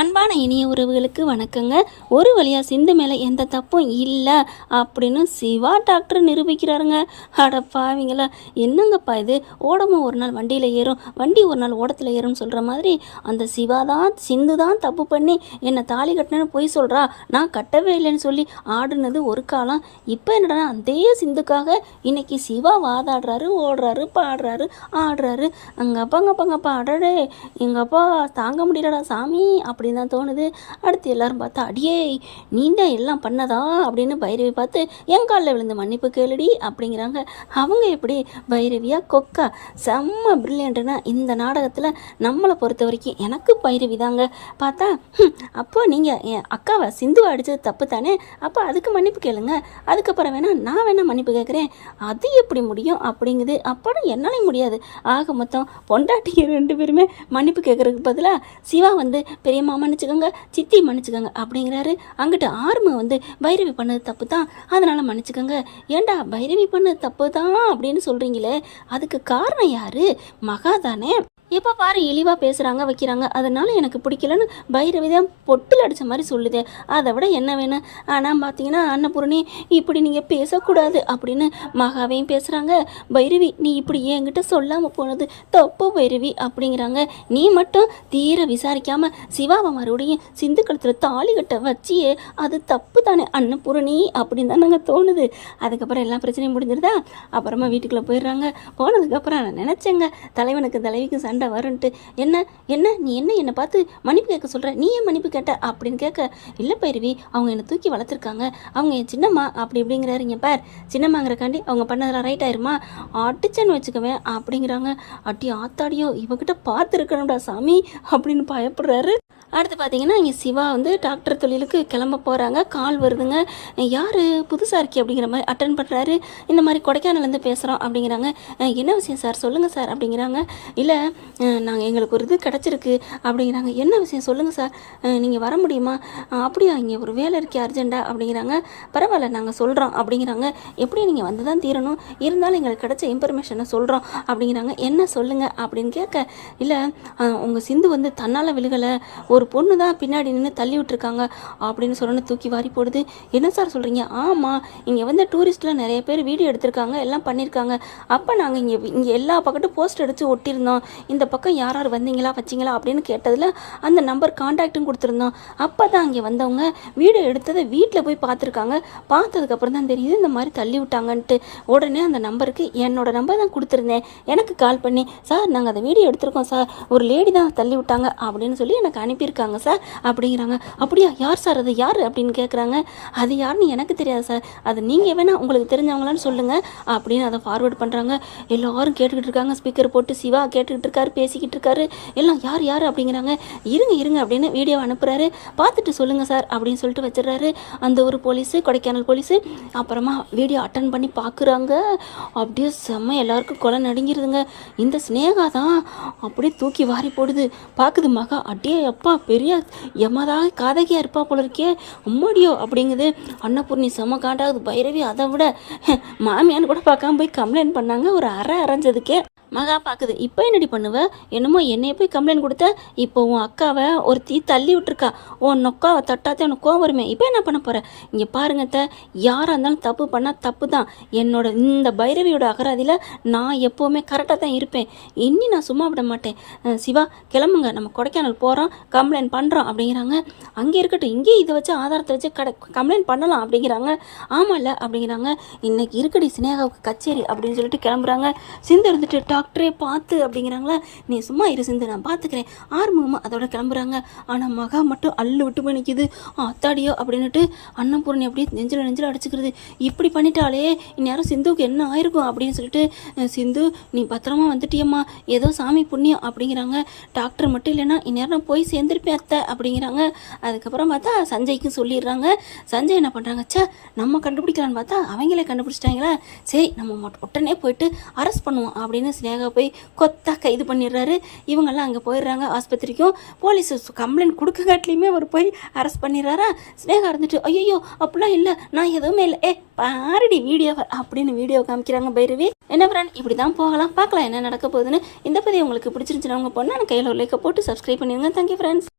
அன்பான இனிய உறவுகளுக்கு வணக்கங்க. ஒரு வழியாக சிந்து மேலே எந்த தப்பும் இல்லை அப்படின்னு சிவா டாக்டர் நிரூபிக்கிறாருங்க. அடப்பாவீங்களா, என்னங்கப்பா இது, ஓடமும் ஒரு நாள் வண்டியில் ஏறும், வண்டி ஒரு நாள் ஓடத்தில் ஏறும்னு சொல்கிற மாதிரி அந்த சிவா தான் சிந்து தான் தப்பு பண்ணி என்னை தாலி கட்டினேன்னு போய் சொல்கிறா, நான் கட்டவே இல்லைன்னு சொல்லி ஆடுனது ஒரு காலம். இப்போ என்னடா அதே சிந்துக்காக இன்னைக்கு சிவா வாதாடுறாரு, ஓடுறாரு, பாடுறாரு, ஆடுறாரு. அங்கப்பாங்கப்பாங்கப்பா, அடடே எங்கள் அப்பா தாங்க முடியலடா சாமி அப்படின்னு தான் தோணுது. அடுத்து எல்லாரும் பார்த்தா, அடியே நீ தான் எல்லாம் பண்ணதா அப்படின்னு பைரவி பார்த்து என் காலில் விழுந்து மன்னிப்பு கேளுடி அப்படிங்கிறாங்க. அவங்க எப்படி பைரவியா கொக்கா, செம்ம பிரில்லியண்ட்டுன்னா இந்த நாடகத்தில் நம்மளை பொறுத்த வரைக்கும் எனக்கு பைரவி தாங்க. பார்த்தா அப்போ நீங்கள் என் அக்காவை சிந்துவை அடித்தது தப்பு தானே, அப்போ அதுக்கு மன்னிப்பு கேளுங்க, அதுக்கப்புறம் நான் வேணா மன்னிப்பு கேட்குறேன், அது எப்படி முடியும் அப்படிங்குது. அப்புறம் என்னாலையும் முடியாது. ஆக மொத்தம் பொண்டாட்டிங்க 2 பேருமே மன்னிப்பு கேட்குறதுக்கு பதிலாக சிவா பெரியம்மா மன்னிச்சுக்கோங்க, சித்தி மன்னிச்சுக்கோங்க அப்படிங்கிறாரு. அங்கிட்டு ஆர்மு பைரவி பண்ணது தப்பு தான், அதனால் மன்னிச்சுக்கோங்க. ஏண்டா பைரவி பண்ணது தப்பு தான் அப்படின்னு சொல்கிறீங்களே, அதுக்கு காரணம் யார்? மகா தானே. இப்போ பாரு இழிவாக பேசுகிறாங்க வைக்கிறாங்க, அதனால எனக்கு பிடிக்கலன்னு பைரவி தான் பொட்டில் அடித்த மாதிரி சொல்லுதே, அதை விட என்ன வேணும்? ஆனால் பார்த்தீங்கன்னா அன்னபூரணி இப்படி நீங்கள் பேசக்கூடாது அப்படின்னு மகாவையும் பேசுகிறாங்க. பைரவி நீ இப்படி என்கிட்ட சொல்லாமல் போனது தப்பு பைரவி அப்படிங்கிறாங்க. நீ மட்டும் தீர விசாரிக்காமல் சிவாவை மறுபடியும் சிந்து கழுத்தில் தாலி கட்ட வச்சியே, அது தப்பு தானே அன்னபூரணி அப்படின்னு தான் நாங்கள் தோணுது. அதுக்கப்புறம் எல்லா பிரச்சனையும் முடிஞ்சிருதா. அப்புறமா வீட்டுக்குள்ளே போயிடுறாங்க. போனதுக்கப்புறம் நான் நினச்சேங்க தலைவனுக்கு தலைவிக்கு சண்டை வரும்ட்டு. என்ன என்ன நீ என்னை பார்த்து மன்னிப்பு கேட்க சொல்கிற, நீ ஏன் மன்னிப்பு கேட்ட அப்படின்னு கேட்க, இல்லை பைரவி அவங்க என்னை தூக்கி வளர்த்துருக்காங்க, அவங்க என் சின்னம்மா அப்படி இப்படிங்கிறாருங்க. பார் சின்னம்மாங்கிறக்காண்டி அவங்க பண்ணதெல்லாம் ரைட் ஆயிருமா, அடிச்சேன்னு வச்சுக்கவேன் அப்படிங்கிறாங்க. அட்டி ஆத்தாடியோ இவகிட்ட பார்த்துருக்கணும்டா சாமி அப்படின்னு பயப்படுறாரு. அடுத்து பார்த்தீங்கன்னா இங்கே சிவா டாக்டர் தொழிலுக்கு கிளம்ப போகிறாங்க. கால் வருதுங்க. யார் புதுசாக இருக்கே அப்படிங்கிற மாதிரி அட்டன் பண்ணுறாரு. இந்த மாதிரி கொடைக்கானல்லேருந்து பேசுகிறோம் அப்படிங்கிறாங்க. என்ன விஷயம் சார் சொல்லுங்கள் சார் அப்படிங்கிறாங்க. இல்லை நாங்கள் எங்களுக்கு ஒரு இது கிடச்சிருக்கு அப்படிங்கிறாங்க. என்ன விஷயம் சொல்லுங்கள் சார், நீங்கள் வர முடியுமா? அப்படியா, இங்கே ஒரு வேலை இருக்கே அர்ஜெண்ட்டாக அப்படிங்கிறாங்க. பரவாயில்ல நாங்கள் சொல்கிறோம் அப்படிங்கிறாங்க. எப்படி நீங்கள் வந்து தான் தீரணும், இருந்தாலும் எங்களுக்கு கிடச்ச இன்ஃபர்மேஷனை சொல்கிறோம் அப்படிங்கிறாங்க. என்ன சொல்லுங்கள் அப்படின்னு கேட்க, இல்லை உங்கள் சிந்து தன்னால் விழுகலை, ஒரு பொண்ணு தான் பின்னாடி நின்று தள்ளி விட்டுருக்காங்க அப்படின்னு சொல்லணும். தூக்கி வாரி போடுது. என்ன சார் சொல்கிறீங்க? ஆமாம், இங்கே டூரிஸ்ட்டில் நிறைய பேர் வீடியோ எடுத்திருக்காங்க, எல்லாம் பண்ணியிருக்காங்க. அப்போ நாங்கள் இங்கே எல்லா பக்கட்டும் போஸ்ட் அடித்து ஒட்டியிருந்தோம். இந்த பக்கம் யார் யார் வந்தீங்களா வச்சிங்களா அப்படின்னு கேட்டதில் அந்த நம்பர் கான்டாக்டும் கொடுத்துருந்தோம். அப்போ தான் அங்கே வந்தவங்க வீடியோ எடுத்ததை வீட்டில் போய் பார்த்துருக்காங்க. பார்த்ததுக்கப்புறம் தான் தெரியுது இந்த மாதிரி தள்ளி விட்டாங்கன்ட்டு. உடனே அந்த நம்பருக்கு என்னோட நம்பர் தான் கொடுத்துருந்தேன், எனக்கு கால் பண்ணி சார் நாங்கள் அதை வீடியோ எடுத்திருக்கோம் சார், ஒரு லேடி தான் தள்ளி விட்டாங்க அப்படின்னு சொல்லி எனக்கு அனுப்பியிருக்காங்க சார் அப்படிங்கிறாங்க. அப்படியா, யார் சார் அது, யார் அப்படின்னு கேட்குறாங்க. அது யாருன்னு எனக்கு தெரியாது சார், அது நீங்கள் வேணா உங்களுக்கு தெரிஞ்சவங்களான்னு சொல்லுங்கள் அப்படின்னு அதை ஃபார்வேர்டு பண்ணுறாங்க. எல்லோரும் கேட்டுக்கிட்டு இருக்காங்க. ஸ்பீக்கர் போட்டு சிவா கேட்டுக்கிட்டு இருக்காரு, பேசிக்கிட்டு இருக்காரு. எல்லாம் யார் யார் அப்படிங்கிறாங்க. இருங்க அப்படின்னு வீடியோ அனுப்புகிறாரு. பார்த்துட்டு சொல்லுங்கள் சார் அப்படின்னு சொல்லிட்டு வச்சிடறாரு. அந்த ஒரு போலீஸு, கொடைக்கானல் போலீஸு அப்புறமா வீடியோ அட்டன் பண்ணி பார்க்குறாங்க. அப்படியே செம்ம எல்லாருக்கும் கொலை நடுங்கிருதுங்க. இந்த ஸ்னேகா தான் அப்படியே தூக்கி வாரி போடுது. பார்க்குது மகா, அடியே அப்பா பெரிய யமதாக காதகியாக இருப்பா போல இருக்கே, அம்மாடியோ அப்படிங்குது. அன்னபூர்ணி செம்ம காண்டாகுது. பைரவி அதை விட மாமியான்னு கூட பார்க்காம போய் கம்ப்ளைண்ட் பண்ணாங்க. ஒரு அரைஞ்சதுக்கே மகா பார்க்குது. இப்போ என்னடி பண்ணுவ, என்னமோ என்னைய போய் கம்ப்ளைண்ட் கொடுத்த, இப்போ உன் அக்காவை ஒரு தள்ளி விட்டுருக்கா, உன் நொக்காவை தட்டாத்தே உனக்கு கோவம் வருமே, இப்போ என்ன பண்ண போகிற? இங்கே பாருங்கத்த, யாராக இருந்தாலும் தப்பு பண்ணால் தப்பு தான். என்னோட இந்த பைரவியோட அகராதியில் நான் எப்போவுமே கரெக்டாக தான் இருப்பேன், இனி நான் சும்மா விட மாட்டேன். சிவா கிளம்புங்க, நம்ம கொடைக்கானல் போகிறோம், கம்ப்ளைண்ட் பண்ணுறோம் அப்படிங்கிறாங்க. அங்கே இருக்கட்டும், இங்கே இதை வச்சு ஆதாரத்தை வச்சு கம்ப்ளைண்ட் பண்ணலாம் அப்படிங்கிறாங்க. ஆமாம்ல அப்படிங்கிறாங்க. இன்னைக்கு இருக்கடி சினேகாவுக்கு கச்சேரி அப்படின்னு சொல்லிட்டு கிளம்புறாங்க. சிந்து இருந்துட்டு டாக்டரே பார்த்து அப்படிங்கிறாங்களா, நீ சும்மா இரு சிந்து நான் பார்த்துக்கிறேன் ஆறுமுகமாக அதோட கிளம்புறாங்க. ஆனால் மகா மட்டும் அள்ளு விட்டு போய் நிற்கிது. அத்தாடியோ அப்படின்னுட்டு அன்னபூரணி அப்படியே நெஞ்சில் அடிச்சுக்கிறது. இப்படி பண்ணிட்டாலே இந்நேரம் சிந்துவுக்கு என்ன ஆயிருக்கும் அப்படின்னு சொல்லிட்டு, சிந்து நீ பத்திரமா வந்துட்டியம்மா, ஏதோ சாமி புண்ணியம் அப்படிங்கிறாங்க. டாக்டர் மட்டும் இல்லைன்னா இந்நேரம் போய் சேர்ந்துருப்பேன் அத்தை அப்படிங்கிறாங்க. அதுக்கப்புறம் பார்த்தா சஞ்சய்க்கும் சொல்லிடுறாங்க. சஞ்சய் என்ன பண்ணுறாங்க, நம்ம கண்டுபிடிக்கலான்னு பார்த்தா அவங்களே கண்டுபிடிச்சிட்டாங்களா, சரி நம்ம உடனே போயிட்டு அரெஸ்ட் பண்ணுவோம் அப்படின்னு ஸ்னேகா போய் கொத்தா கைது பண்ணிடுறாரு. இவங்கெல்லாம் அங்கே போயிடுறாங்க ஆஸ்பத்திரிக்கும். போலீஸ் கம்ப்ளைண்ட் கொடுக்கங்காட்டிலையுமே அவர் போய் அரெஸ்ட் பண்ணிடுறாரா. ஸ்னேகா இருந்துட்டு ஐயோ அப்படிலாம் இல்லை, நான் எதுவுமே இல்லை, பாரடி வீடியோவை அப்படின்னு வீடியோ காமிக்கிறாங்க பைரவி. என்ன ஃப்ரெண்ட், இப்படி தான் போகலாம், பார்க்கலாம் என்ன நடக்க போகுதுன்னு. இந்த பதிவு உங்களுக்கு பிடிச்சிருந்துச்சுன்னா உங்கள் பொண்ணு கையில் ஒரு லைக்கை போட்டு சப்ஸ்கிரைப் பண்ணிடுங்க. Thank you friends.